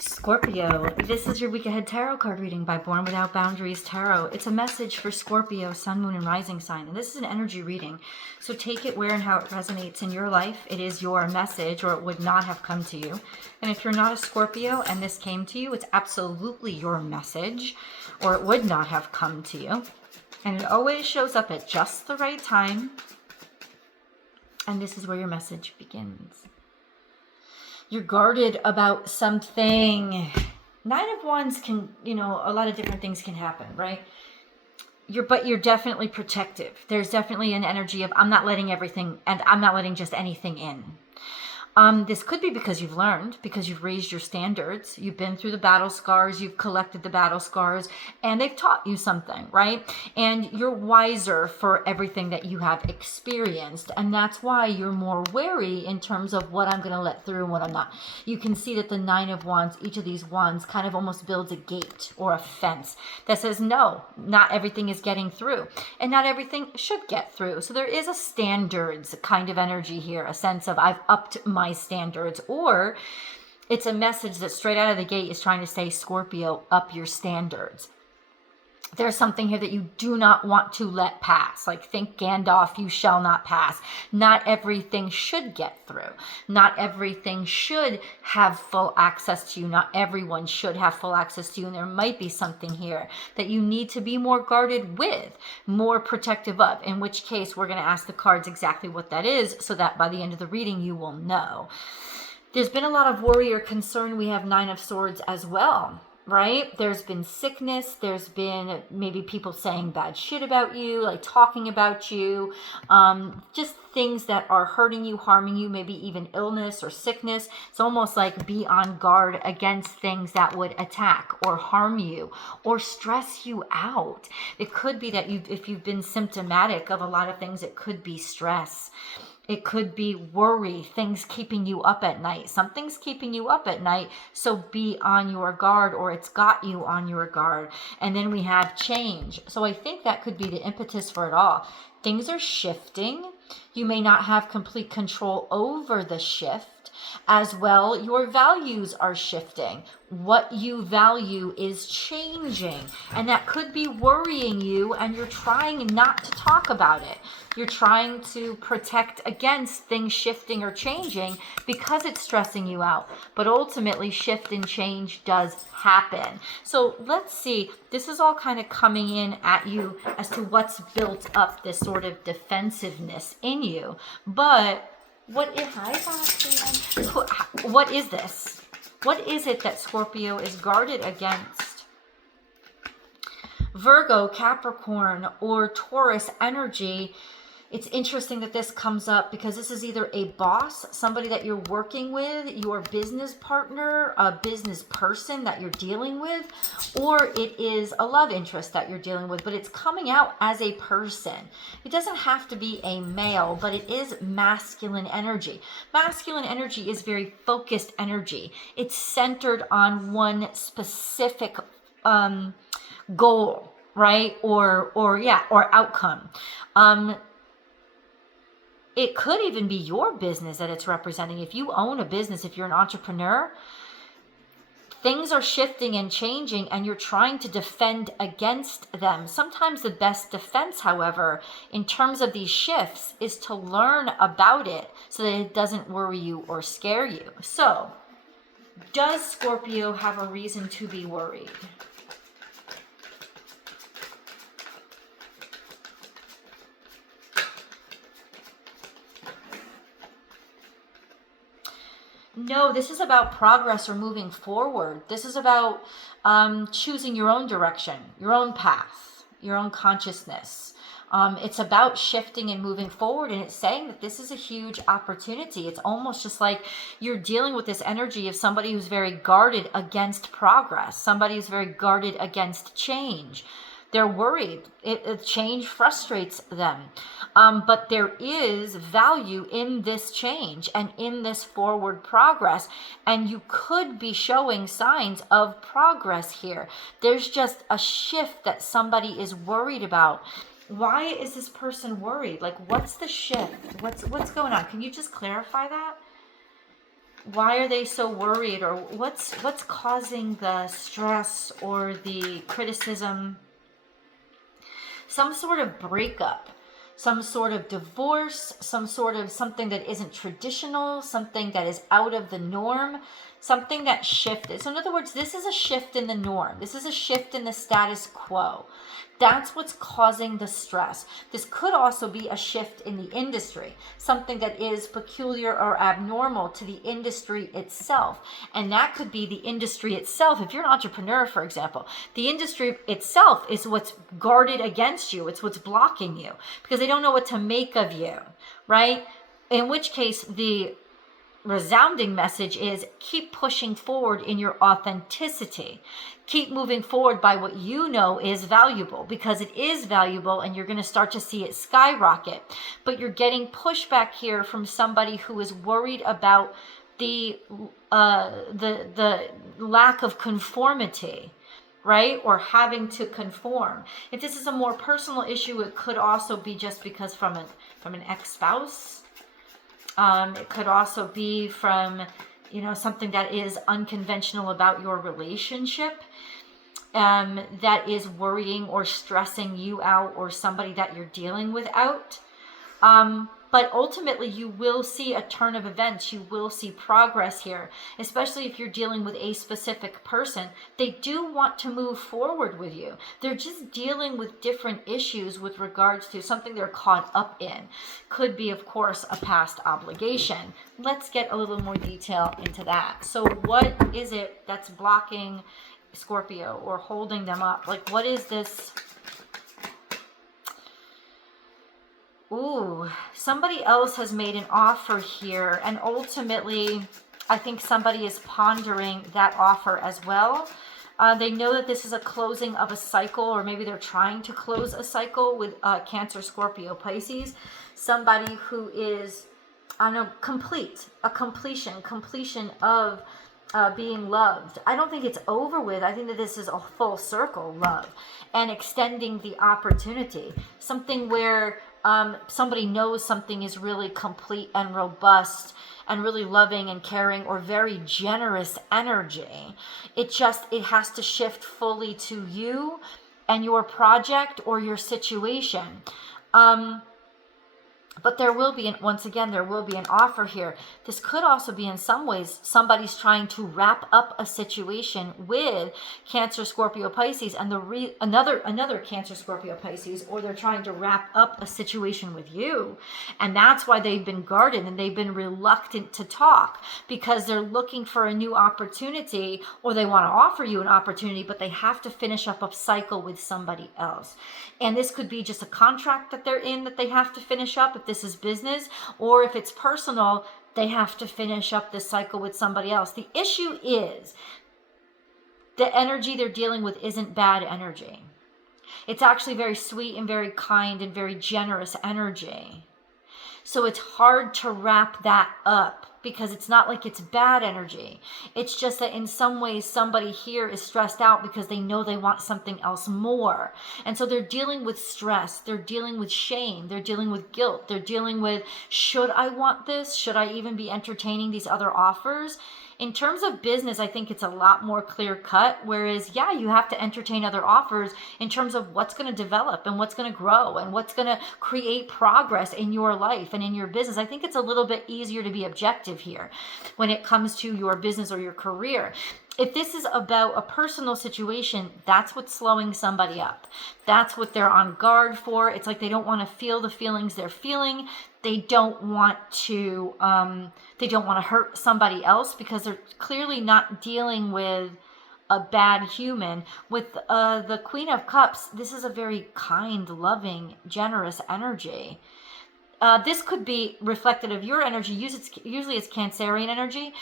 Scorpio, this is your week ahead tarot card reading by Born Without Boundaries Tarot. It's a message for Scorpio, sun, moon, and rising sign. And this is an energy reading. So take it where and how it resonates in your life. It is your message, or it would not have come to you. And if you're not a Scorpio and this came to you, it's absolutely your message, or it would not have come to you. And it always shows up at just the right time. And this is where your message begins. You're guarded about something. 9 of Wands can, a lot of different things can happen, right? But you're definitely protective. There's definitely an energy of, I'm not letting everything, and I'm not letting just anything in. This could be because you've learned, because you've raised your standards. You've been through the battle scars. You've collected the battle scars, and they've taught you something, right? And you're wiser for everything that you have experienced. And that's why you're more wary in terms of what I'm going to let through and what I'm not. You can see that the 9 of Wands, each of these wands kind of almost builds a gate or a fence that says, no, not everything is getting through. And not everything should get through. So there is a standards kind of energy here, a sense of I've upped my standards, or it's a message that straight out of the gate is trying to say, Scorpio, up your standards. There's something here that you do not want to let pass. Like think Gandalf, you shall not pass. Not everything should get through. Not everything should have full access to you. Not everyone should have full access to you. And there might be something here that you need to be more guarded with, more protective of, in which case we're going to ask the cards exactly what that is so that by the end of the reading you will know. There's been a lot of worry or concern. We have 9 of Swords as well. Right? There's been sickness. There's been maybe people saying bad shit about you, like talking about you, just things that are hurting you, harming you, maybe even illness or sickness. It's almost like be on guard against things that would attack or harm you or stress you out. It could be that if you've been symptomatic of a lot of things, it could be stress. It could be worry, things keeping you up at night. Something's keeping you up at night, so be on your guard, or it's got you on your guard. And then we have change. So I think that could be the impetus for it all. Things are shifting. You may not have complete control over the shift. As well, your values are shifting. What you value is changing. And that could be worrying you, and you're trying not to talk about it. You're trying to protect against things shifting or changing because it's stressing you out. But ultimately, shift and change does happen. So let's see. This is all kind of coming in at you as to what's built up this sort of defensiveness in you. But what is this? What is it that Scorpio is guarded against? Virgo, Capricorn, or Taurus energy. It's interesting that this comes up because this is either a boss, somebody that you're working with, your business partner, a business person that you're dealing with, or it is a love interest that you're dealing with, but it's coming out as a person. It doesn't have to be a male, but it is masculine energy. Masculine energy is very focused energy. It's centered on one specific goal, right? Or outcome. It could even be your business that it's representing. If you own a business, if you're an entrepreneur, things are shifting and changing and you're trying to defend against them. Sometimes the best defense, however, in terms of these shifts is to learn about it so that it doesn't worry you or scare you. So, does Scorpio have a reason to be worried? No, this is about progress or moving forward. This is about choosing your own direction, your own path, your own consciousness. It's about shifting and moving forward, and it's saying that this is a huge opportunity. It's almost just like you're dealing with this energy of somebody who's very guarded against progress, somebody who's very guarded against change. They're worried. Change frustrates them. But there is value in this change and in this forward progress. And you could be showing signs of progress here. There's just a shift that somebody is worried about. Why is this person worried? Like, what's the shift? What's going on? Can you just clarify that? Why are they so worried, or what's causing the stress or the criticism? Some sort of breakup, some sort of divorce, some sort of something that isn't traditional, something that is out of the norm, something that shifted. So in other words, this is a shift in the norm. This is a shift in the status quo. That's what's causing the stress. This could also be a shift in the industry, something that is peculiar or abnormal to the industry itself. And that could be the industry itself. If you're an entrepreneur, for example, the industry itself is what's guarded against you. It's what's blocking you because they don't know what to make of you, right? In which case, the resounding message is keep pushing forward in your authenticity. Keep moving forward by what you know is valuable, because it is valuable and you're going to start to see it skyrocket. But you're getting pushback here from somebody who is worried about the lack of conformity, right? Or having to conform. If this is a more personal issue, it could also be just because from an ex-spouse. It could also be from, something that is unconventional about your relationship, that is worrying or stressing you out, or somebody that you're dealing with out. But ultimately, you will see a turn of events. You will see progress here, especially if you're dealing with a specific person. They do want to move forward with you. They're just dealing with different issues with regards to something they're caught up in. Could be, of course, a past obligation. Let's get a little more detail into that. So what is it that's blocking Scorpio or holding them up? Like, what is this? Ooh, somebody else has made an offer here, and ultimately, I think somebody is pondering that offer as well. They know that this is a closing of a cycle, or maybe they're trying to close a cycle with Cancer, Scorpio, Pisces. Somebody who is on a completion of being loved. I don't think it's over with. I think that this is a full circle love and extending the opportunity. Something where somebody knows something is really complete and robust and really loving and caring, or very generous energy. It has to shift fully to you and your project or your situation. But there will be, there will be an offer here. This could also be, in some ways, somebody's trying to wrap up a situation with Cancer, Scorpio, Pisces, and another Cancer, Scorpio, Pisces, or they're trying to wrap up a situation with you. And that's why they've been guarded and they've been reluctant to talk, because they're looking for a new opportunity, or they want to offer you an opportunity, but they have to finish up a cycle with somebody else. And this could be just a contract that they're in that they have to finish up, if this is business, or if it's personal, they have to finish up this cycle with somebody else. The issue is the energy they're dealing with isn't bad energy. It's actually very sweet and very kind and very generous energy. So it's hard to wrap that up, because it's not like it's bad energy. It's just that in some ways somebody here is stressed out because they know they want something else more. And so they're dealing with stress. They're dealing with shame. They're dealing with guilt. They're dealing with, should I want this? Should I even be entertaining these other offers? In terms of business, I think it's a lot more clear cut. Whereas, yeah, you have to entertain other offers in terms of what's going to develop and what's going to grow and what's going to create progress in your life and in your business. I think it's a little bit easier to be objective here when it comes to your business or your career. If this is about a personal situation, that's what's slowing somebody up. That's what they're on guard for. It's like they don't want to feel the feelings they're feeling. They don't want to hurt somebody else, because they're clearly not dealing with a bad human. With the Queen of Cups, this is a very kind, loving, generous energy. This could be reflective of your energy. Usually it's Cancerian energy.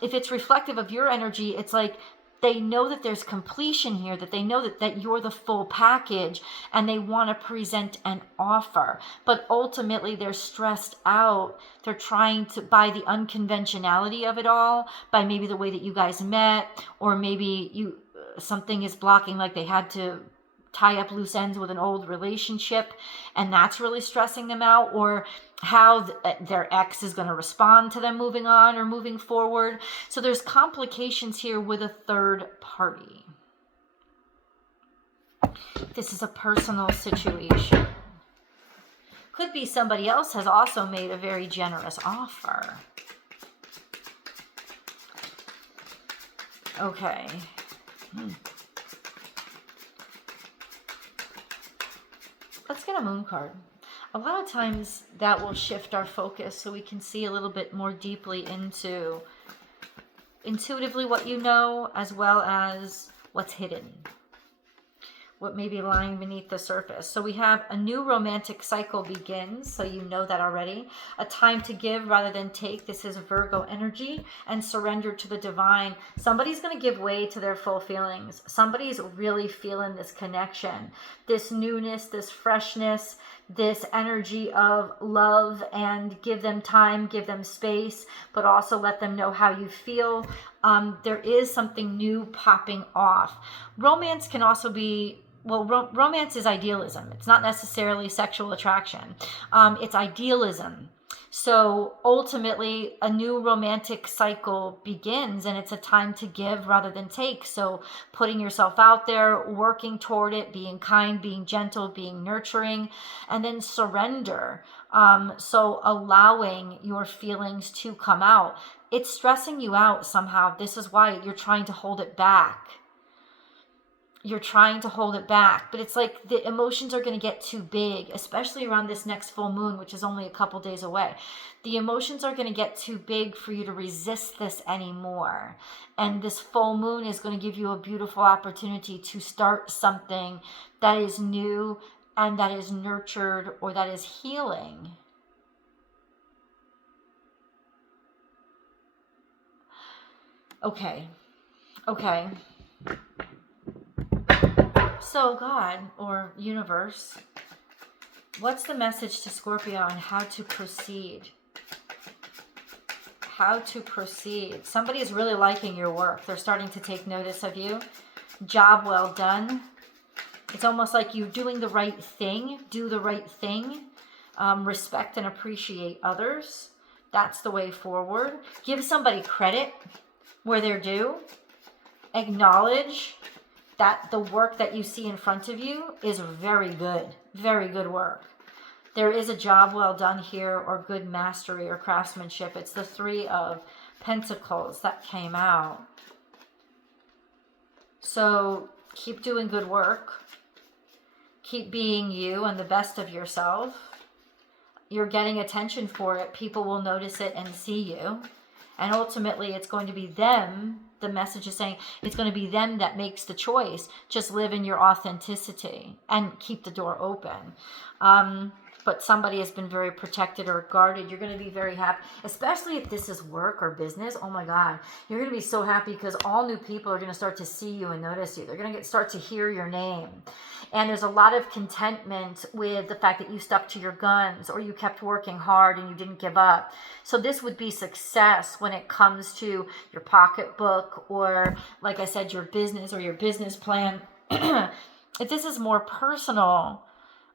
If it's reflective of your energy, it's like they know that there's completion here, that they know that you're the full package, and they want to present an offer. But ultimately, they're stressed out. They're trying to, by the unconventionality of it all, by maybe the way that you guys met, or maybe something is blocking, like they had to tie up loose ends with an old relationship, and that's really stressing them out. Or how their ex is going to respond to them moving on or moving forward. So there's complications here with a third party. This is a personal situation. Could be somebody else has also made a very generous offer. Okay. Let's get a moon card. A lot of times that will shift our focus so we can see a little bit more deeply into intuitively what you know, as well as what's hidden, what may be lying beneath the surface. So we have a new romantic cycle begins, so you know that already. A time to give rather than take. This is Virgo energy, and surrender to the divine. Somebody's going to give way to their full feelings. Somebody's really feeling this connection, this newness, this freshness, this energy of love, and give them time, give them space, but also let them know how you feel. There is something new popping off. Romance can also be, well, romance is idealism. It's not necessarily sexual attraction. It's idealism. So ultimately, a new romantic cycle begins, and it's a time to give rather than take. So putting yourself out there, working toward it, being kind, being gentle, being nurturing, and then surrender. So allowing your feelings to come out. It's stressing you out somehow. This is why you're trying to hold it back. You're trying to hold it back, but it's like the emotions are going to get too big, especially around this next full moon, which is only a couple days away. The emotions are going to get too big for you to resist this anymore. And this full moon is going to give you a beautiful opportunity to start something that is new and that is nurtured or that is healing. Okay. So God, or universe, what's the message to Scorpio on how to proceed? How to proceed. Somebody is really liking your work. They're starting to take notice of you. Job well done. It's almost like you're doing the right thing. Do the right thing. Respect and appreciate others. That's the way forward. Give somebody credit where they're due. Acknowledge that the work that you see in front of you is very good work. There is a job well done here, or good mastery or craftsmanship. It's the 3 of Pentacles that came out. So keep doing good work. Keep being you and the best of yourself. You're getting attention for it. People will notice it and see you. And ultimately, it's going to be them. The message is saying it's going to be them that makes the choice. Just live in your authenticity and keep the door open. But somebody has been very protected or guarded. You're going to be very happy, especially if this is work or business. Oh my God, you're going to be so happy because all new people are going to start to see you and notice you. They're going to start to hear your name. And there's a lot of contentment with the fact that you stuck to your guns, or you kept working hard and you didn't give up. So this would be success when it comes to your pocketbook, or like I said, your business or your business plan. If this is more personal,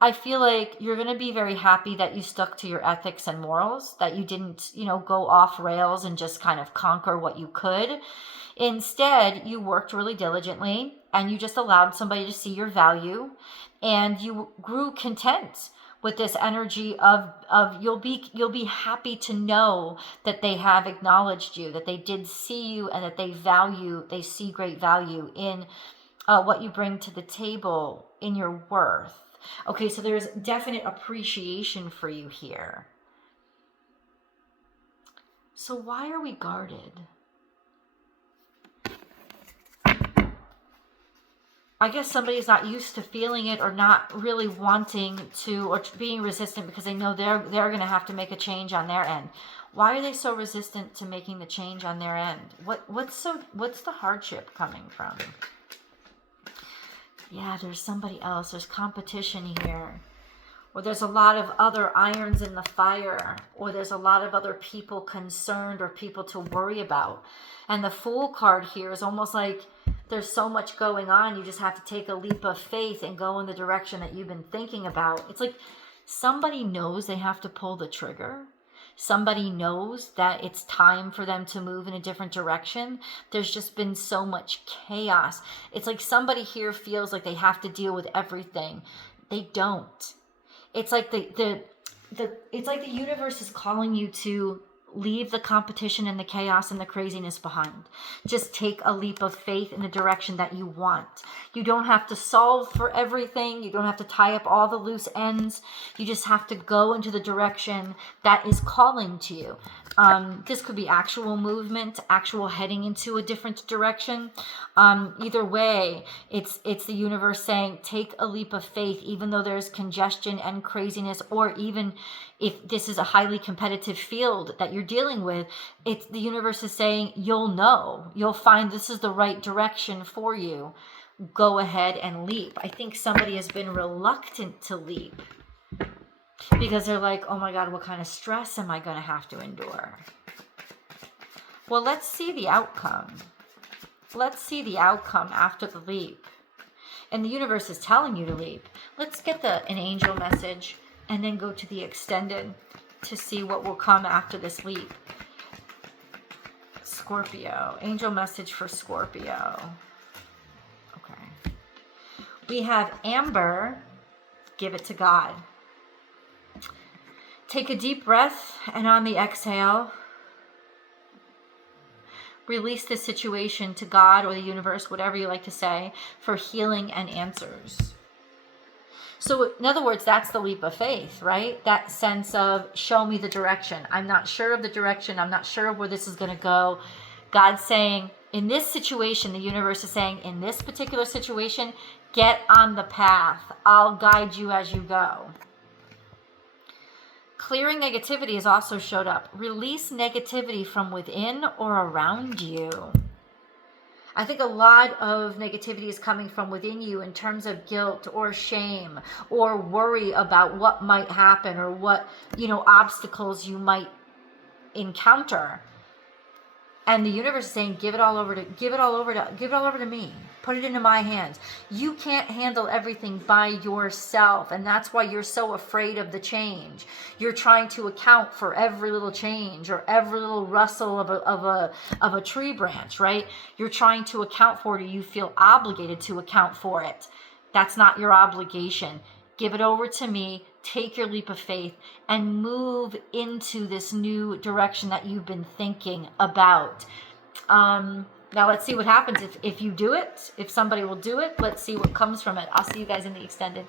I feel like you're going to be very happy that you stuck to your ethics and morals, that you didn't, go off rails and just kind of conquer what you could. Instead, you worked really diligently and you just allowed somebody to see your value, and you grew content with this energy of you'll be happy to know that they have acknowledged you, that they did see you, and that they see great value in what you bring to the table, in your worth. Okay, so there's definite appreciation for you here. So why are we guarded? I guess somebody's not used to feeling it, or not really wanting to, or being resistant because they know they're going to have to make a change on their end. Why are they so resistant to making the change on their end? What's the hardship coming from? Yeah, there's somebody else. There's competition here. Or there's a lot of other irons in the fire. Or there's a lot of other people concerned, or people to worry about. And the Fool card here is almost like there's so much going on. You just have to take a leap of faith and go in the direction that you've been thinking about. It's like Somebody knows they have to pull the trigger. Somebody knows that it's time for them to move in a different direction. There's just been so much chaos. It's like somebody here feels like they have to deal with everything. They don't. It's like it's like the universe is calling you to leave the competition and the chaos and the craziness behind. Just take a leap of faith in the direction that you want. You don't have to solve for everything. You don't have to tie up all the loose ends. You just have to go into the direction that is calling to you. This could be actual movement, actual heading into a different direction. Either way, it's the universe saying, take a leap of faith, even though there's congestion and craziness, or even if this is a highly competitive field that you're dealing with, it's the universe is saying, you'll find this is the right direction for you. Go ahead and leap. I think somebody has been reluctant to leap because they're like, oh my God, what kind of stress am I going to have to endure? Well, let's see the outcome. Let's see the outcome after the leap. And the universe is telling you to leap. Let's get an angel message and then go to the extended to see what will come after this leap. Scorpio. Angel message for Scorpio. Okay. We have Amber. Give it to God. Take a deep breath, and on the exhale, release this situation to God or the universe, whatever you like to say, for healing and answers. So in other words, that's the leap of faith, right? That sense of, show me the direction. I'm not sure of the direction. I'm not sure of where this is going to go. God's saying, in this situation, the universe is saying, in this particular situation, get on the path. I'll guide you as you go. Clearing negativity has also showed up. Release negativity from within or around you. I think a lot of negativity is coming from within you in terms of guilt or shame or worry about what might happen or what, obstacles you might encounter. And the universe is saying, give it all over to me. Put it into my hands. You can't handle everything by yourself. And that's why you're so afraid of the change. You're trying to account for every little change or every little rustle of a tree branch, right? You're trying to account for it, or you feel obligated to account for it. That's not your obligation. Give it over to me. Take your leap of faith and move into this new direction that you've been thinking about. Now let's see what happens if you do it. If somebody will do it, let's see what comes from it. I'll see you guys in the extended.